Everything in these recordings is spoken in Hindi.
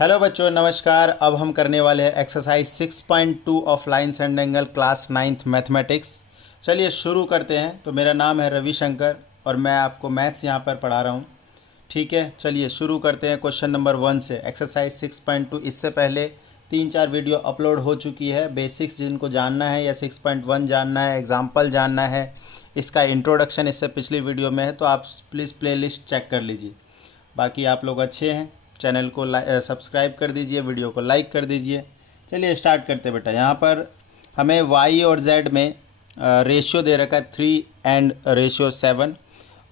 हेलो बच्चों, नमस्कार। अब हम करने वाले हैं exercise 6.2 of lines and angle, class 9th mathematics. चलिए शुरू करते हैं। तो मेरा नाम है रविशंकर और मैं आपको मैथ्स यहाँ पर पढ़ा रहा हूँ। ठीक है, चलिए शुरू करते हैं क्वेश्चन नंबर 1 से। एक्सरसाइज 6.2 इससे पहले 3-4 वीडियो अपलोड हो चुकी है। बेसिक्स जिनको जानना है या 6.1 जानना है, एग्जाम्पल जानना है, इसका इंट्रोडक्शन इससे पिछली वीडियो में है, तो आप प्लीज़ प्लेलिस्ट चेक कर लीजिए। बाकी आप लोग अच्छे हैं, चैनल को सब्सक्राइब कर दीजिए, वीडियो को लाइक कर दीजिए। चलिए स्टार्ट करते हैं बेटा। यहाँ पर हमें y और z में रेशियो दे रखा है 3 एंड रेशियो 7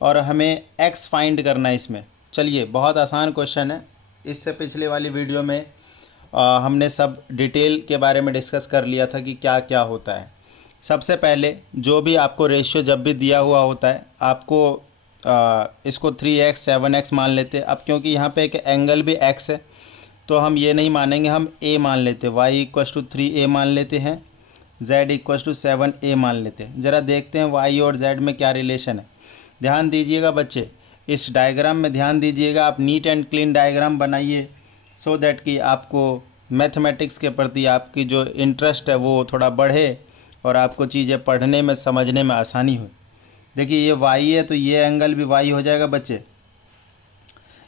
और हमें x फाइंड करना है इसमें। चलिए, बहुत आसान क्वेश्चन है। इससे पिछले वाली वीडियो में हमने सब डिटेल के बारे में डिस्कस कर लिया था कि क्या क्या होता है। सबसे पहले जो भी आपको रेशियो जब भी दिया हुआ होता है, आपको इसको 3x 7x मान लेते हैं। अब क्योंकि यहाँ पे एक एंगल भी x है तो हम ये नहीं मानेंगे, हम a मान लेते हैं। y = 3a मान लेते हैं, z = 7a मान लेते हैं। ज़रा देखते हैं y और z में क्या रिलेशन है। ध्यान दीजिएगा बच्चे, इस डायग्राम में ध्यान दीजिएगा। आप नीट एंड क्लीन डायग्राम बनाइए सो दैट कि आपको मैथमेटिक्स के प्रति आपकी जो इंटरेस्ट है वो थोड़ा बढ़े और आपको चीज़ें पढ़ने में समझने में आसानी हो। देखिए ये y है तो ये एंगल भी y हो जाएगा बच्चे।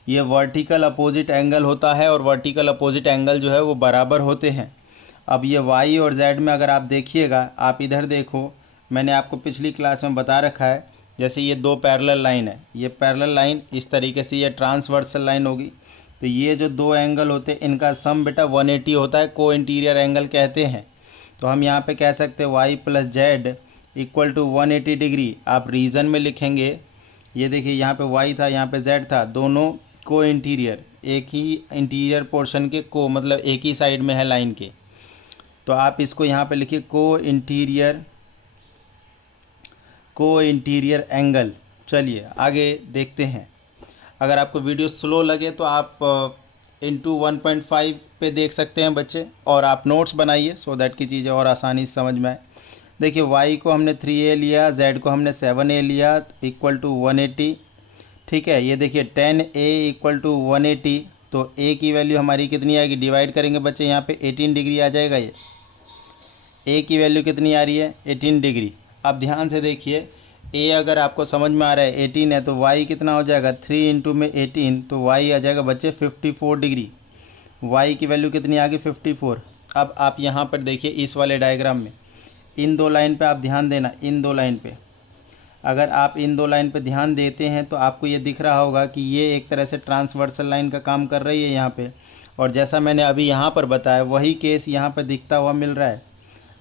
ये वर्टिकल अपोजिट एंगल होता है और वर्टिकल अपोजिट एंगल जो है वो बराबर होते हैं। अब ये y और z में अगर आप देखिएगा, आप इधर देखो, मैंने आपको पिछली क्लास में बता रखा है। जैसे ये दो पैरेलल लाइन है, ये पैरेलल लाइन इस तरीके से ये ट्रांसवर्सल लाइन होगी। तो ये जो दो एंगल होते हैं इनका सम बेटा 180 होता है, को इंटीरियर एंगल कहते हैं। तो हम यहाँ पे कह सकते हैं y + z = 180 डिग्री। आप रीज़न में लिखेंगे, ये देखिए यहाँ पे y था, यहाँ पे z था, दोनों को इंटीरियर, एक ही इंटीरियर पोर्शन के को मतलब एक ही साइड में है लाइन के। तो आप इसको यहाँ पे लिखिए को इंटीरियर एंगल। चलिए आगे देखते हैं। अगर आपको वीडियो स्लो लगे तो आप × 1.5 पे देख सकते हैं बच्चे, और आप नोट्स बनाइए सो दैट की चीज़ें और आसानी से समझ में आए। देखिए y को हमने 3a लिया, z को हमने 7a लिया, = 180। ठीक है, ये देखिए 10a = 180। तो a की वैल्यू हमारी कितनी आएगी, डिवाइड करेंगे बच्चे, यहाँ पे 18 डिग्री आ जाएगा। ये a की वैल्यू कितनी आ रही है, 18 डिग्री। अब ध्यान से देखिए, a अगर आपको समझ में आ रहा है 18 है तो y कितना हो जाएगा, 3 × में 18, तो y आ जाएगा बच्चे 54 डिग्री। y की वैल्यू कितनी आ गई, 54। अब आप यहाँ पर देखिए इस वाले डायग्राम में इन दो लाइन पे आप ध्यान देना। इन दो लाइन पे अगर आप इन दो लाइन पे ध्यान देते हैं तो आपको ये दिख रहा होगा कि ये एक तरह से ट्रांसवर्सल लाइन का काम कर रही है यहाँ पे। और जैसा मैंने अभी यहाँ पर बताया वही केस यहाँ पर दिखता हुआ मिल रहा है।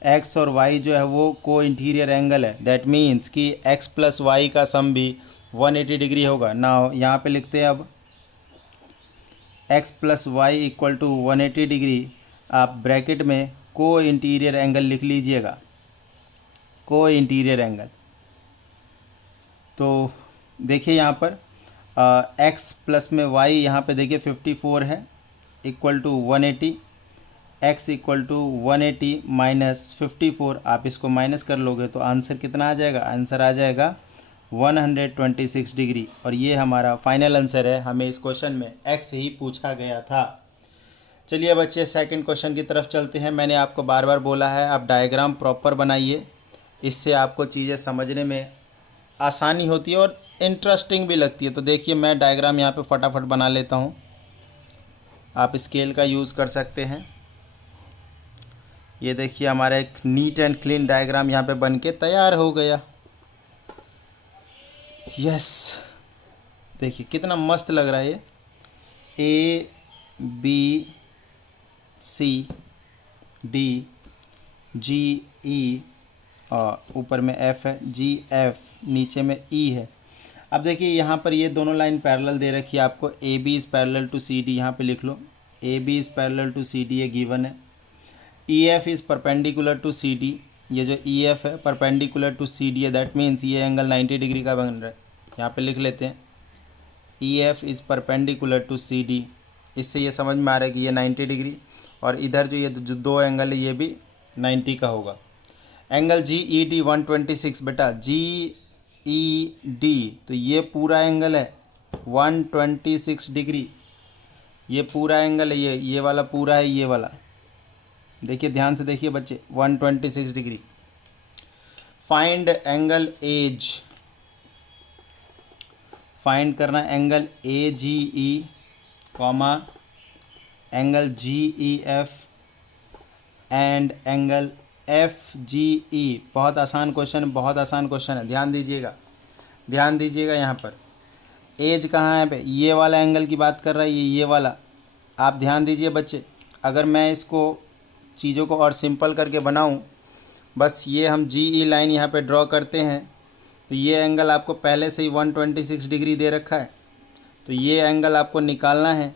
x और y जो है वो को इंटीरियर एंगल है। दैट मीन्स कि x + y का सम भी 180 डिग्री होगा। नाउ यहाँ पे लिखते हैं अब x + y = 180 डिग्री। आप ब्रैकेट में को इंटीरियर एंगल लिख लीजिएगा, को इंटीरियर एंगल। तो देखिए यहाँ पर x प्लस में y यहाँ पे देखिए 54 है, = 180। x = 180 - 54, आप इसको माइनस कर लोगे तो आंसर कितना आ जाएगा, आंसर आ जाएगा 126 डिग्री। और ये हमारा फाइनल आंसर है। हमें इस क्वेश्चन में x ही पूछा गया था। चलिए बच्चे सेकंड क्वेश्चन की तरफ चलते हैं। मैंने आपको बार बार बोला है आप डायग्राम प्रॉपर बनाइए, इससे आपको चीज़ें समझने में आसानी होती है और इंटरेस्टिंग भी लगती है। तो देखिए मैं डायग्राम यहाँ पे फटाफट बना लेता हूँ। आप स्केल का यूज़ कर सकते हैं। ये देखिए हमारा एक नीट एंड क्लीन डायग्राम यहाँ पे बन के तैयार हो गया। यस, देखिए कितना मस्त लग रहा है ये। A B C D G E, ऊपर में F है, G F, नीचे में E है। अब देखिए यहाँ पर ये दोनों लाइन पैरेलल दे रखी है आपको। AB = CD, यहाँ पे लिख लो AB = CD, ये गिवन है। EF is perpendicular to CD, ये जो EF है परपेंडिकुलर टू CD है। दैट मीन्स ये एंगल 90 डिग्री का बन रहा है। यहाँ पे लिख लेते हैं EF is perpendicular to CD। इससे ये समझ में आ रहा है कि ये 90 डिग्री, और इधर जो ये जो दो एंगल है ये भी 90 का होगा। एंगल GED 126 बेटा, GED तो ये पूरा एंगल है 126 डिग्री। ये पूरा एंगल है, ये वाला पूरा है, ये वाला देखिए, ध्यान से देखिए बच्चे, 126 degree. Find angle age, find करना angle A G E comma angle G E F and angle F G E. बहुत आसान क्वेश्चन, बहुत आसान क्वेश्चन है, ध्यान दीजिएगा, ध्यान दीजिएगा। यहाँ पर एज कहाँ है पे, ये वाला एंगल की बात कर रहा है, ये वाला। आप ध्यान दीजिए बच्चे, अगर मैं इसको चीज़ों को और सिंपल करके बनाऊं, बस ये हम जी ई लाइन यहाँ पे ड्रॉ करते हैं, तो ये एंगल आपको पहले से ही 126 डिग्री दे रखा है, तो ये एंगल आपको निकालना है।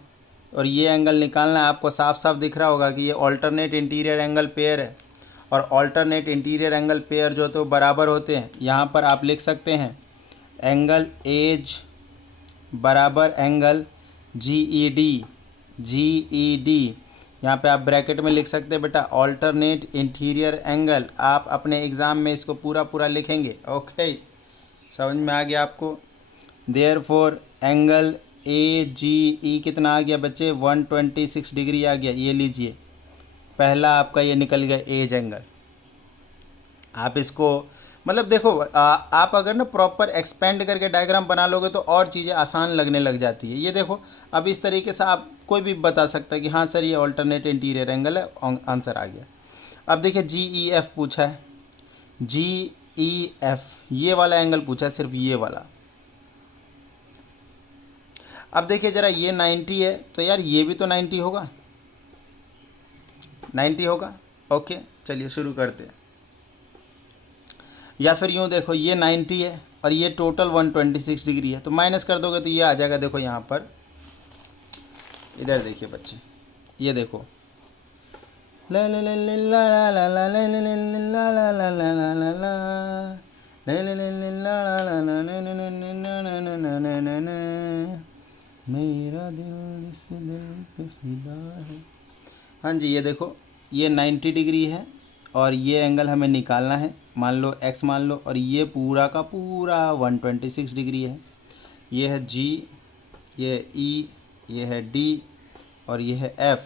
और ये एंगल निकालना है, आपको साफ साफ दिख रहा होगा कि ये ऑल्टरनेट इंटीरियर एंगल पेयर है, और ऑल्टरनेट इंटीरियर एंगल पेयर जो तो बराबर होते हैं। यहाँ पर आप लिख सकते हैं एंगल एज बराबर एंगल जी ई डी, जी ई डी। यहाँ पे आप ब्रैकेट में लिख सकते हैं बेटा ऑल्टरनेट इंटीरियर एंगल। आप अपने एग्ज़ाम में इसको पूरा पूरा लिखेंगे। ओके, समझ में आ गया आपको। देयरफॉर एंगल ए जी ई कितना आ गया बच्चे, 126 डिग्री आ गया। ये लीजिए, पहला आपका ये निकल गया एज एंगल। आप इसको मतलब देखो, आप अगर ना प्रॉपर एक्सपेंड करके डायग्राम बना लोगे तो और चीज़ें आसान लगने लग जाती है। ये देखो, अब इस तरीके से आप कोई भी बता सकता है कि हाँ सर ये ऑल्टरनेट इंटीरियर एंगल है, आंसर आ गया। अब देखिए जी ई एफ पूछा है, जी ई एफ ये वाला एंगल पूछा है, सिर्फ ये वाला। अब देखिए ज़रा, ये 90 है तो यार ये भी तो 90 होगा, 90 होगा। ओके चलिए शुरू करते हैं। या फिर यूँ देखो, ये 90 है और ये टोटल 126 डिग्री है, तो माइनस कर दोगे तो ये आ जाएगा। देखो यहाँ पर, इधर देखिए बच्चे, ये देखो ला ला ला ला ला ला ला ला ला ला ला ला ला ला ला ला, मेरा दिल इस दिल पे फिदा है। हाँ जी, ये देखो, ये 90 डिग्री है और ये एंगल हमें निकालना है, मान लो x मान लो, और ये पूरा का पूरा 126 डिग्री है। ये है g, ये है e, ये है d और ये है f।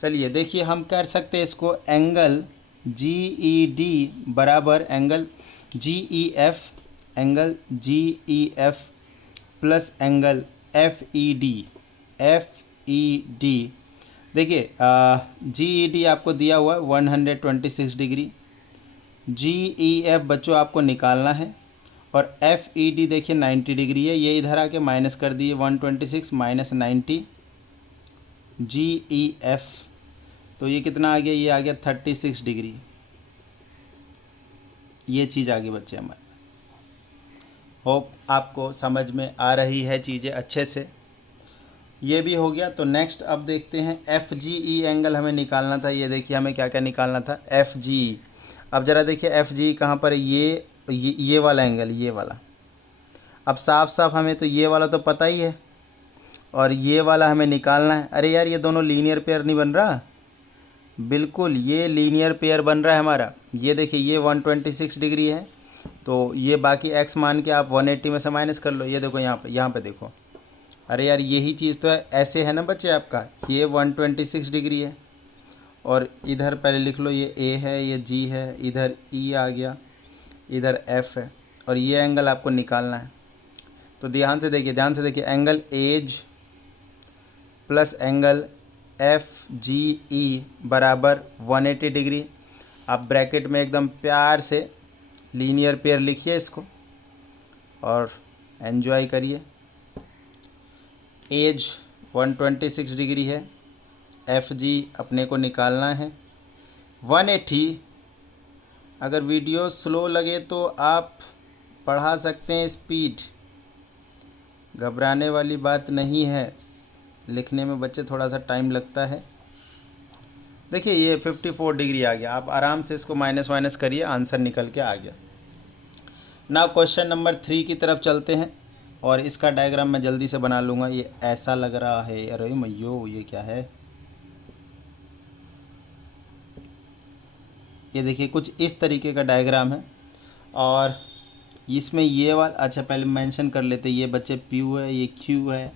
चलिए देखिए, हम कर सकते हैं इसको एंगल जी ई डी बराबर angle G E F, angle G E F plus angle F E D, F E D. देखिए जी ई डी आपको दिया हुआ है 126 डिग्री, जी ई एफ बच्चों आपको निकालना है, और एफ ई डी देखिए 90 डिग्री है। ये इधर आके माइनस कर दिए, 126 माइनस 90 जी ई एफ, तो ये कितना आ गया, ये आ गया 36 डिग्री। ये चीज़ आ गई बच्चे हमारे। होप आपको समझ में आ रही है चीज़ें अच्छे से। ये भी हो गया, तो नेक्स्ट अब देखते हैं एफ जी ई एंगल हमें निकालना था। ये देखिए हमें क्या क्या निकालना था, एफ जी ई। अब ज़रा देखिए एफ जी ई कहाँ पर है, ये वाला एंगल, ये वाला। अब साफ साफ हमें तो ये वाला तो पता ही है, और ये वाला हमें निकालना है। अरे यार, ये दोनों लीनियर पेयर नहीं बन रहा, बिल्कुल ये लीनियर पेयर बन रहा है हमारा। ये देखिए, ये 126 डिग्री है, तो ये बाकी x मान के आप 180 में से माइनस कर लो। ये देखो यहाँ पे देखो, अरे यार यही चीज़ तो है, ऐसे है ना बच्चे आपका, ये 126 डिग्री है, और इधर पहले लिख लो, ये a है, ये g है, इधर e आ गया, इधर f है, और ये एंगल आपको निकालना है। तो ध्यान से देखिए, ध्यान से देखिए, angle age plus angle F G E बराबर 180 डिग्री। आप ब्रैकेट में एकदम प्यार से लीनियर पेयर लिखिए इसको और एंजॉय करिए। एज 126 डिग्री है, एफ जी अपने को निकालना है 180। अगर वीडियो स्लो लगे तो आप बढ़ा सकते हैं स्पीड, घबराने वाली बात नहीं है। लिखने में बच्चे थोड़ा सा टाइम लगता है। देखिए ये 54 डिग्री आ गया, आप आराम से इसको माइनस माइनस करिए, आंसर निकल के आ गया। नाउ क्वेश्चन नंबर 3 की तरफ चलते हैं, और इसका डायग्राम मैं जल्दी से बना लूँगा। ये ऐसा लग रहा है, अरे मैयो ये क्या है, ये देखिए कुछ इस तरीके का डायग्राम है, और इसमें ये वाला, अच्छा पहले मेंशन कर लेते, ये बच्चे P है, ये Q है,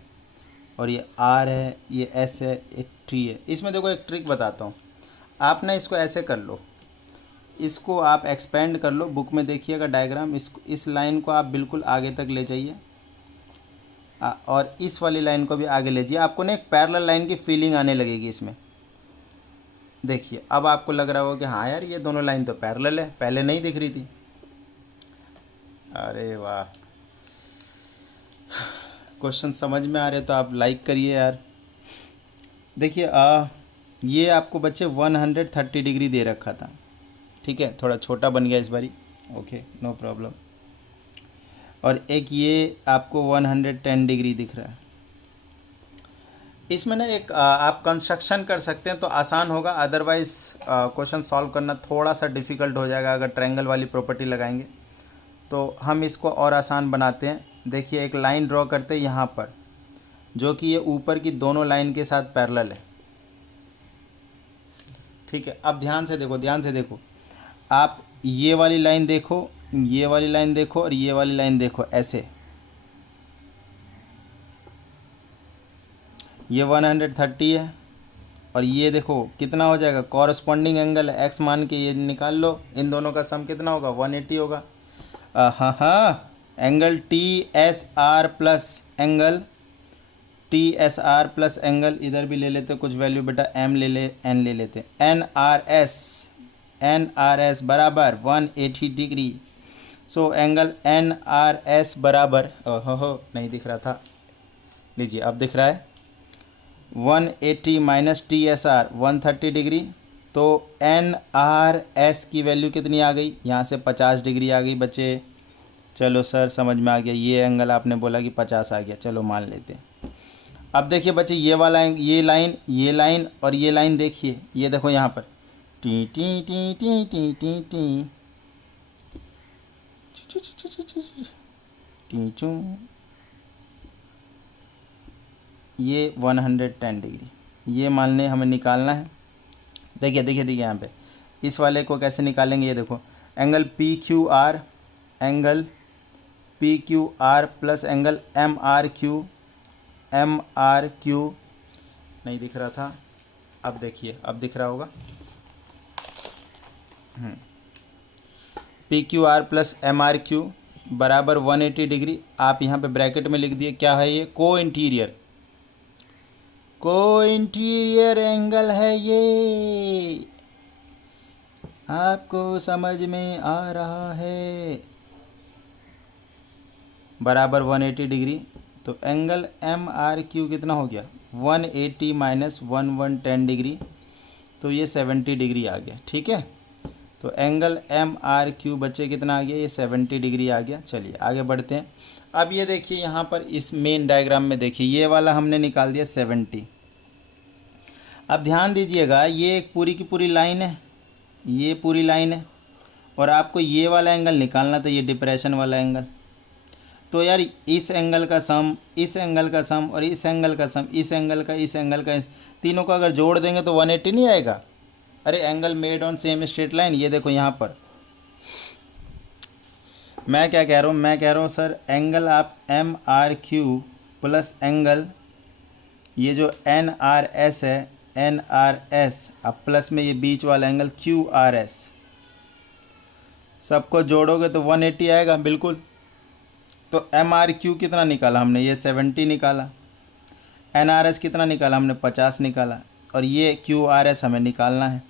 और ये आर है, ये एस है, ये टी है। इसमें देखो एक ट्रिक बताता हूँ। आप ना इसको ऐसे कर लो, इसको आप एक्सपेंड कर लो, बुक में देखिएगा डायग्राम। इस लाइन को आप बिल्कुल आगे तक ले जाइए और इस वाली लाइन को भी आगे ले जाइए। आपको ना एक पैरेलल लाइन की फीलिंग आने लगेगी इसमें। देखिए अब आपको लग रहा होगा कि हाँ यार ये दोनों लाइन तो पैरेलल है, पहले नहीं दिख रही थी। अरे वाह, क्वेश्चन समझ में आ रहे तो आप लाइक करिए यार। देखिए ये आपको बच्चे 130 डिग्री दे रखा था, ठीक है, थोड़ा छोटा बन गया इस बारी, ओके नो प्रॉब्लम। और एक ये आपको 110 डिग्री दिख रहा है। इसमें ना एक आप कंस्ट्रक्शन कर सकते हैं तो आसान होगा, अदरवाइज़ क्वेश्चन सॉल्व करना थोड़ा सा डिफ़िकल्ट हो जाएगा। अगर ट्रायंगल वाली प्रॉपर्टी लगाएंगे तो हम इसको और आसान बनाते हैं। देखिए एक लाइन ड्रॉ करते हैं यहाँ पर, जो कि ये ऊपर की दोनों लाइन के साथ पैरेलल है, ठीक है। अब ध्यान से देखो, ध्यान से देखो, आप ये वाली लाइन देखो, ये वाली लाइन देखो और ये वाली लाइन देखो, ऐसे ये 130 है और ये देखो कितना हो जाएगा, कॉरस्पॉन्डिंग एंगल है, एक्स मान के ये निकाल लो, इन दोनों का सम कितना होगा, 180 होगा। हाँ हाँ, angle T S R plus angle T S R plus angle, इधर भी ले लेते कुछ वैल्यू बेटा, एम ले ले, एन ले लेते, एन आर एस बराबर 180 degree. So angle N R S बराबर, हो नहीं दिख रहा था, लीजिए अब दिख रहा है, 180 minus T S R 130 degree. तो एन आर एस की वैल्यू कितनी आ गई, यहाँ से 50 डिग्री आ गई बच्चे। चलो सर समझ में आ गया, ये एंगल आपने बोला कि 50 आ गया, चलो मान लेते हैं। अब देखिए बच्चे ये वाला ये लाइन और ये लाइन देखिए, ये देखो यहाँ पर T T T T T T T T चू, ये 110 डिग्री, ये मान लें हमें निकालना है। देखिए देखिए देखिए यहाँ पे इस वाले को कैसे निकालेंगे, ये देखो angle P Q R, angle P Q R plus angle M R Q, नहीं दिख रहा था, अब देखिए अब दिख रहा होगा, P Q R plus M R Q बराबर 180 डिग्री। आप यहाँ पे ब्रैकेट में लिख दिए, क्या है ये, को इंटीरियर एंगल है ये, आपको समझ में आ रहा है, बराबर 180 डिग्री। तो एंगल एम आर क्यू कितना हो गया, 180 माइनस 110 डिग्री, तो ये 70 डिग्री आ गया, ठीक है। तो एंगल एम आर क्यू बच्चे कितना आ गया, ये 70 डिग्री आ गया। चलिए आगे बढ़ते हैं। अब ये देखिए यहाँ पर इस मेन डायग्राम में देखिए, ये वाला हमने निकाल दिया 70। अब ध्यान दीजिएगा, ये एक पूरी की पूरी लाइन है, ये पूरी लाइन है, और आपको ये वाला एंगल निकालना था, ये डिप्रेशन वाला एंगल। तो यार इस एंगल का सम, इस एंगल का सम और इस एंगल का सम, इस एंगल का इस एंगल का, इस तीनों को अगर जोड़ देंगे तो 180 नहीं आएगा। अरे angle made on same straight line, ये देखो यहाँ पर मैं क्या कह रहा हूँ, मैं कह रहा हूँ सर एंगल आप M R Q plus angle ये जो एन आर एस है, एन आर एस, अब प्लस में ये बीच वाला एंगल क्यू आर एस, सबको जोड़ोगे तो 180 आएगा बिल्कुल। तो एम आर क्यू कितना निकाला हमने, ये 70 निकाला, एन आर एस कितना निकाला हमने, 50 निकाला, और ये क्यू आर एस हमें निकालना है।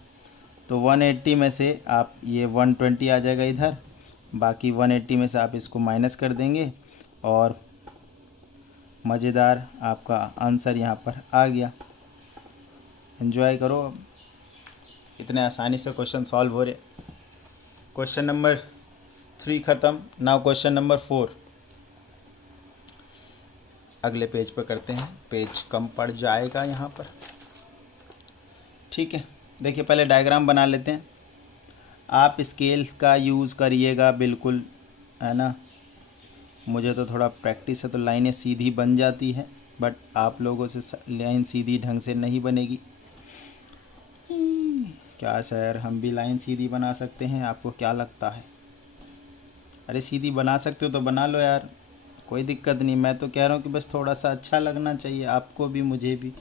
तो 180 में से आप ये 120 आ जाएगा इधर, बाकी 180 में से आप इसको माइनस कर देंगे और मज़ेदार आपका आंसर यहाँ पर आ गया। एंजॉय करो, इतने आसानी से क्वेश्चन सॉल्व हो रहे। क्वेश्चन नंबर 3 ख़त्म। नाउ क्वेश्चन नंबर 4 अगले पेज पर करते हैं, पेज कम पड़ जाएगा यहाँ पर, ठीक है। देखिए पहले डायग्राम बना लेते हैं, आप स्केल का यूज़ करिएगा बिल्कुल, है ना। मुझे तो थोड़ा प्रैक्टिस है तो लाइनें सीधी बन जाती है, बट आप लोगों से लाइन सीधी ढंग से नहीं बनेगी। क्या सर हम भी लाइन सीधी बना सकते हैं, आपको क्या लगता है? अरे सीधी बना सकते हो तो बना लो यार, कोई दिक्कत नहीं, मैं तो कह रहा हूँ कि बस थोड़ा सा अच्छा लगना चाहिए, आपको भी मुझे भी।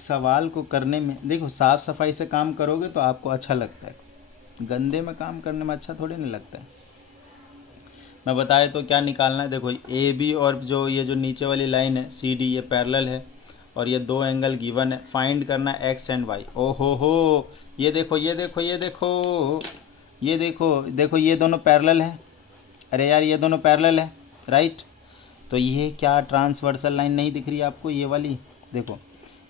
सवाल को करने में देखो, साफ़ सफाई से काम करोगे तो आपको अच्छा लगता है, गंदे में काम करने में अच्छा थोड़ी नहीं लगता है। मैं बताए तो क्या निकालना है, देखो ए बी और जो ये जो नीचे वाली लाइन है सी डी, ये पैरेलल है और ये दो एंगल गिवन है। फाइंड करना है एक्स एंड वाई। ओ हो, ये देखो ये देखो ये देखो ये देखो, देखो ये दोनों पैरेलल है। अरे यार ये दोनों पैरेलल है, राइट। तो ये क्या ट्रांसवर्सल लाइन नहीं दिख रही आपको, ये वाली देखो,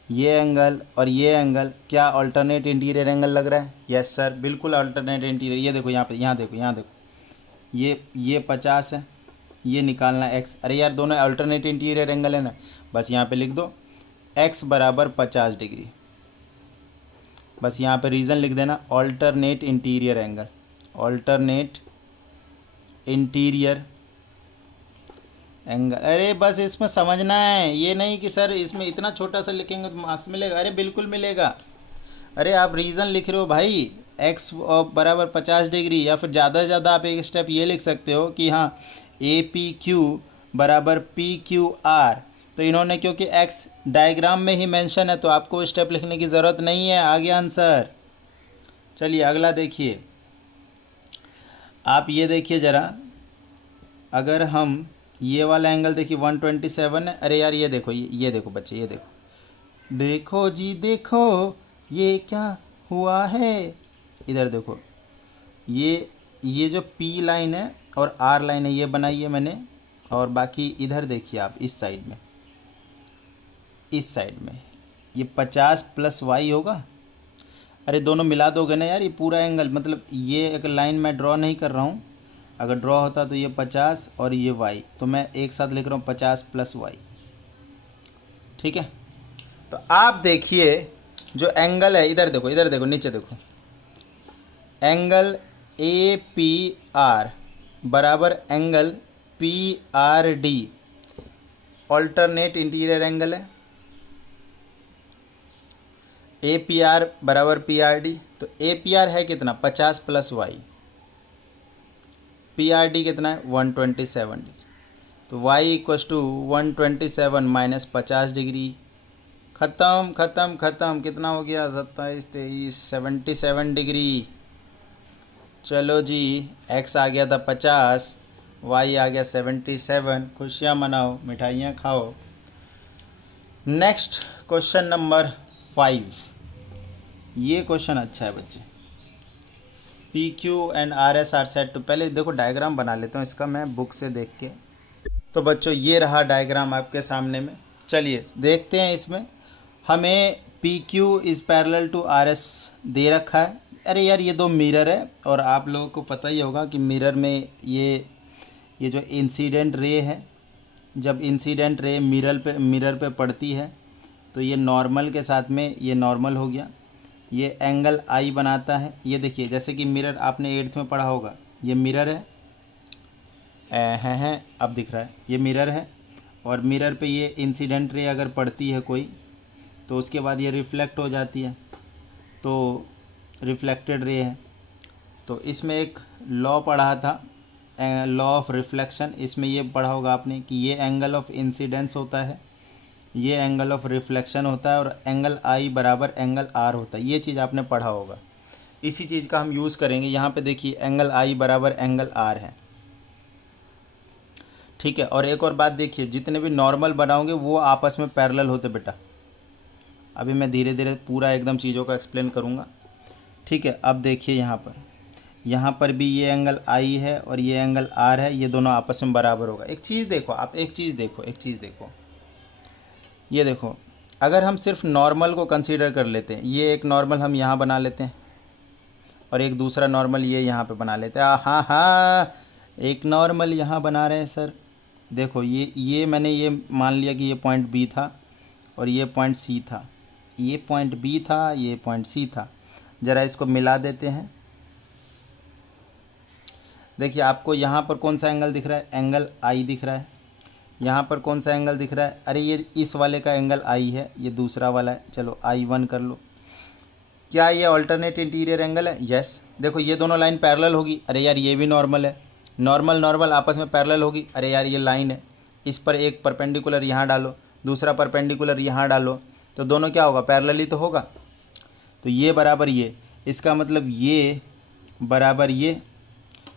ये एंगल और ये एंगल क्या अल्टरनेट इंटीरियर एंगल लग रहा है? यस सर, बिल्कुल अल्टरनेट इंटीरियर। ये देखो यहाँ पे, यहाँ देखो, यहाँ देखो, ये 50 है, ये निकालना है एक्स। अरे यार दोनों अल्टरनेट इंटीरियर एंगल है ना, बस यहाँ पे लिख दो एक्स बराबर 50 डिग्री। बस यहाँ पे रीज़न लिख देना, alternate interior angle, alternate interior angle. अरे बस इसमें समझना है, ये नहीं कि सर इसमें इतना छोटा सा लिखेंगे तो मार्क्स मिलेगा। अरे बिल्कुल मिलेगा। अरे आप रीज़न लिख रहे हो भाई, एक्स बराबर 50 डिग्री, या फिर ज़्यादा से ज़्यादा आप एक स्टेप ये लिख सकते हो कि हाँ ए पी क्यू बराबर पी क्यू आर। तो इन्होंने क्योंकि एक्स डायग्राम में ही मेंशन है तो आपको स्टेप लिखने की ज़रूरत नहीं है, आ गया आंसर। चलिए अगला देखिए, आप ये देखिए ज़रा, अगर हम ये वाला एंगल देखिए 127 है। अरे यार ये देखो, ये देखो बच्चे, ये देखो, देखो जी देखो ये क्या हुआ है। इधर देखो, ये जो पी लाइन है और आर लाइन है ये बनाई है मैंने, और बाकी इधर देखिए आप इस साइड में, इस साइड में ये 50 प्लस वाई होगा। अरे दोनों मिला दोगे ना यार, ये पूरा एंगल, मतलब ये एक लाइन मैं ड्रॉ नहीं कर रहा हूँ, अगर ड्रॉ होता तो ये 50 और ये वाई, तो मैं एक साथ लिख रहा हूँ 50 प्लस वाई। ठीक है, तो आप देखिए जो एंगल है, इधर देखो, इधर देखो, नीचे देखो, एंगल ए पी आर बराबर angle P R D, alternate interior angle है। ए पी आर बराबर पी आर डी, तो ए पी आर है कितना 50 plus Y, P R D कितना है 127 डिग्री, तो Y equals to 127 minus 50 degree. ख़त्म ख़त्म ख़त्म, कितना हो गया 27 23 77 डिग्री। चलो जी, एक्स आ गया था 50, वाई आ गया 77। खुशियाँ मनाओ, मिठाइयाँ खाओ। Next question number 5। ये क्वेश्चन अच्छा है बच्चे। P Q and R S are set to, पहले देखो डायग्राम बना लेता हूँ इसका मैं बुक से देख के। तो बच्चों ये रहा डायग्राम आपके सामने में। चलिए देखते हैं, इसमें हमें P Q is parallel to R S दे रखा है। अरे यार ये दो मिरर है, और आप लोगों को पता ही होगा कि मिरर में ये जो इंसिडेंट रे है, जब इंसिडेंट रे मिरर पे पड़ती है तो ये नॉर्मल के साथ में ये नॉर्मल हो गया, ये एंगल आई बनाता है। ये देखिए जैसे कि मिरर आपने 8th में पढ़ा होगा, ये मिरर है अब दिख रहा है, ये मिरर है, और मिरर पे ये इंसिडेंट रे अगर पड़ती है कोई तो उसके बाद ये रिफ्लेक्ट हो जाती है, तो रिफ्लेक्टेड रे है। तो इसमें एक लॉ पढ़ा था, लॉ ऑफ रिफ्लेक्शन, इसमें ये पढ़ा होगा आपने कि ये एंगल ऑफ इंसिडेंस होता है, ये एंगल ऑफ रिफ्लेक्शन होता है, और एंगल आई बराबर एंगल आर होता है। ये चीज़ आपने पढ़ा होगा, इसी चीज़ का हम यूज़ करेंगे। यहाँ पे देखिए एंगल आई बराबर एंगल आर है, ठीक है। और एक और बात देखिए, जितने भी नॉर्मल बनाओगे वो आपस में पैरेलल होते बेटा। अभी मैं धीरे धीरे पूरा एकदम चीज़ों का एक्सप्लेन करूँगा, ठीक है। अब देखिए यहाँ पर भी ये एंगल आई है और ये एंगल आर है, ये दोनों आपस में बराबर होगा। एक चीज़ देखो आप, एक चीज़ देखो, ये देखो, अगर हम सिर्फ नॉर्मल को कंसीडर कर लेते हैं, ये एक नॉर्मल हम यहाँ बना लेते हैं और एक दूसरा नॉर्मल ये यहाँ पे बना लेते हैं। हाँ हाँ, एक नॉर्मल यहाँ बना रहे हैं सर। देखो ये मैंने ये मान लिया कि ये पॉइंट बी था और ये पॉइंट सी था, ये पॉइंट बी था, ये पॉइंट सी था। ज़रा इसको मिला देते हैं। देखिए आपको यहाँ पर कौन सा एंगल दिख रहा है, एंगल आई दिख रहा है। यहाँ पर कौन सा एंगल दिख रहा है, अरे ये इस वाले का एंगल आई है, ये दूसरा वाला है, चलो I1 कर लो। क्या ये अल्टरनेट इंटीरियर एंगल है? यस। देखो ये दोनों लाइन पैरेलल होगी। अरे यार ये भी नॉर्मल है, नॉर्मल नॉर्मल आपस में पैरेलल होगी। अरे यार ये लाइन है, इस पर एक परपेंडिकुलर यहाँ डालो, दूसरा परपेंडिकुलर यहाँ डालो, तो दोनों क्या होगा, पैरेलल ही तो होगा। तो ये बराबर ये, इसका मतलब ये बराबर ये।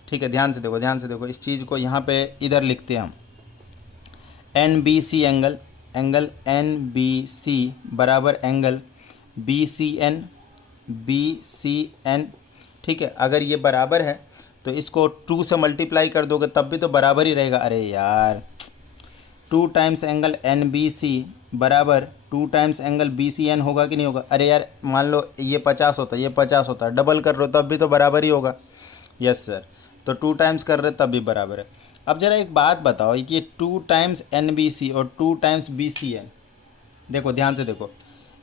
ठीक है, ध्यान से देखो, ध्यान से देखो, इस चीज़ को यहाँ पे इधर लिखते हैं हम। N B C angle, angle N B C बराबर angle B C N, B C N. ठीक है, अगर ये बराबर है तो इसको 2 से मल्टीप्लाई कर दोगे तब भी तो बराबर ही रहेगा। अरे यार 2 times angle N B C बराबर 2 times angle B C N होगा कि नहीं होगा। अरे यार मान लो ये 50 होता, ये 50 होता, डबल कर रहे हो तब भी तो बराबर ही होगा। यस सर, तो 2 टाइम्स कर रहे तब भी बराबर है। अब ज़रा एक बात बताओ कि 2 टाइम्स एन बी सी और 2 टाइम्स बी सी एन, देखो ध्यान से देखो,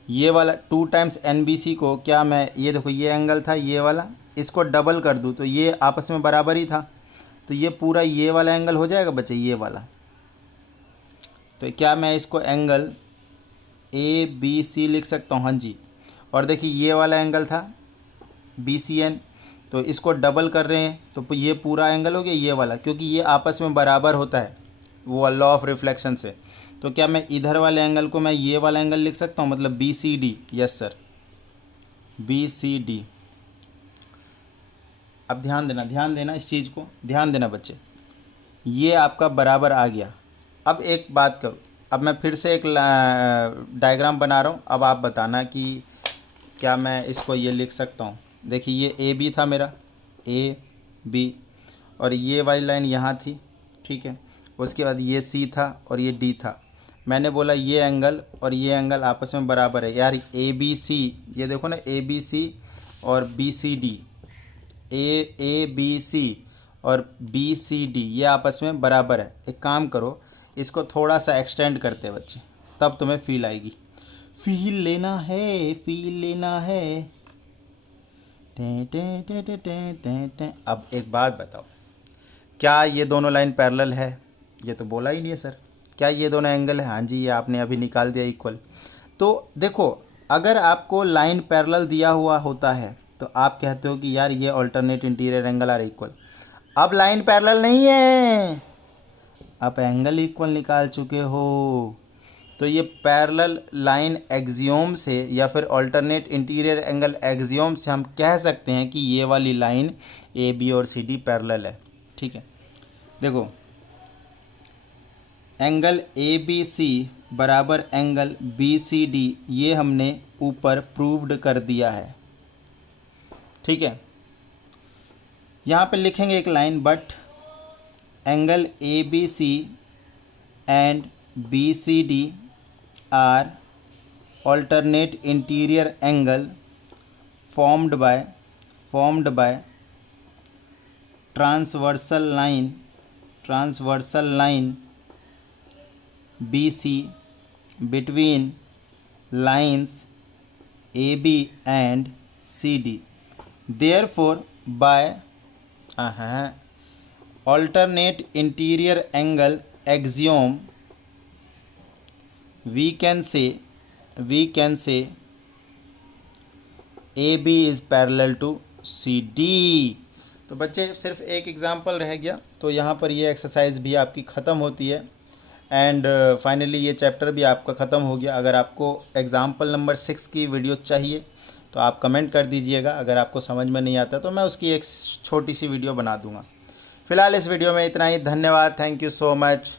ये वाला 2 टाइम्स एन बी सी को क्या मैं, ये देखो ये एंगल था ये वाला, इसको डबल कर दूँ तो ये आपस में बराबर ही था, तो ये पूरा ये वाला एंगल हो जाएगा बच्चे, ये वाला। तो क्या मैं इसको एंगल ए बी सी लिख सकता हूँ? हाँ जी। और देखिए ये वाला एंगल था बी सी एन, तो इसको डबल कर रहे हैं तो ये पूरा एंगल हो गया ये वाला, क्योंकि ये आपस में बराबर होता है वो लॉ ऑफ रिफ्लेक्शन से। तो क्या मैं इधर वाले एंगल को मैं ये वाला एंगल लिख सकता हूँ, मतलब B C D. Yes sir, B C D. अब ध्यान देना इस चीज़ को, ध्यान देना बच्चे, ये आपका बराबर आ गया। अब एक बात करो, अब मैं फिर से एक डायग्राम बना रहा हूँ, अब आप बताना कि क्या मैं इसको ये लिख सकता हूँ। देखिए ये ए बी था मेरा, ए बी, और ये वाली लाइन यहाँ थी। ठीक है, उसके बाद ये सी था और ये डी था। मैंने बोला ये एंगल और ये एंगल आपस में बराबर है। यार ए बी सी, ये देखो ना, ए बी सी और B C D, A B C और बी सी डी ये आपस में बराबर है। एक काम करो, इसको थोड़ा सा एक्सटेंड करते हैं बच्चे, तब तुम्हें फील आएगी। फील लेना है, फील लेना है। टे टे टे टे टे टे टे। अब एक बात बताओ, क्या ये दोनों लाइन पैरेलल है? ये तो बोला ही नहीं है सर। क्या ये दोनों एंगल है? हाँ जी, ये आपने अभी निकाल दिया इक्वल। तो देखो, अगर आपको लाइन पैरेलल दिया हुआ होता है तो आप कहते हो कि यार ये alternate interior angle are equal. अब लाइन पैरेलल नहीं है, आप एंगल इक्वल निकाल चुके हो, तो ये पैरेलल लाइन एक्सियोम से या फिर अल्टरनेट इंटीरियर एंगल एक्सियोम से हम कह सकते हैं कि ये वाली लाइन ए बी और सी डी पैरेलल है। ठीक है, देखो एंगल ए बी सी बराबर एंगल बी सी डी, ये हमने ऊपर प्रूव्ड कर दिया है। ठीक है, यहाँ पे लिखेंगे एक line, but angle A B C and B C D are alternate interior angle formed by transversal line BC between lines AB and CD. Therefore, by alternate interior angle axiom, we can say AB is parallel to CD। तो बच्चे सिर्फ एक एग्जांपल रह गया, तो यहाँ पर ये एक्सरसाइज भी आपकी ख़त्म होती है एंड फाइनली ये चैप्टर भी आपका ख़त्म हो गया। अगर आपको एग्जांपल नंबर 6 की वीडियो चाहिए तो आप कमेंट कर दीजिएगा। अगर आपको समझ में नहीं आता तो मैं उसकी एक छोटी सी वीडियो बना दूँगा। फ़िलहाल इस वीडियो में इतना ही। धन्यवाद, थैंक यू सो मच।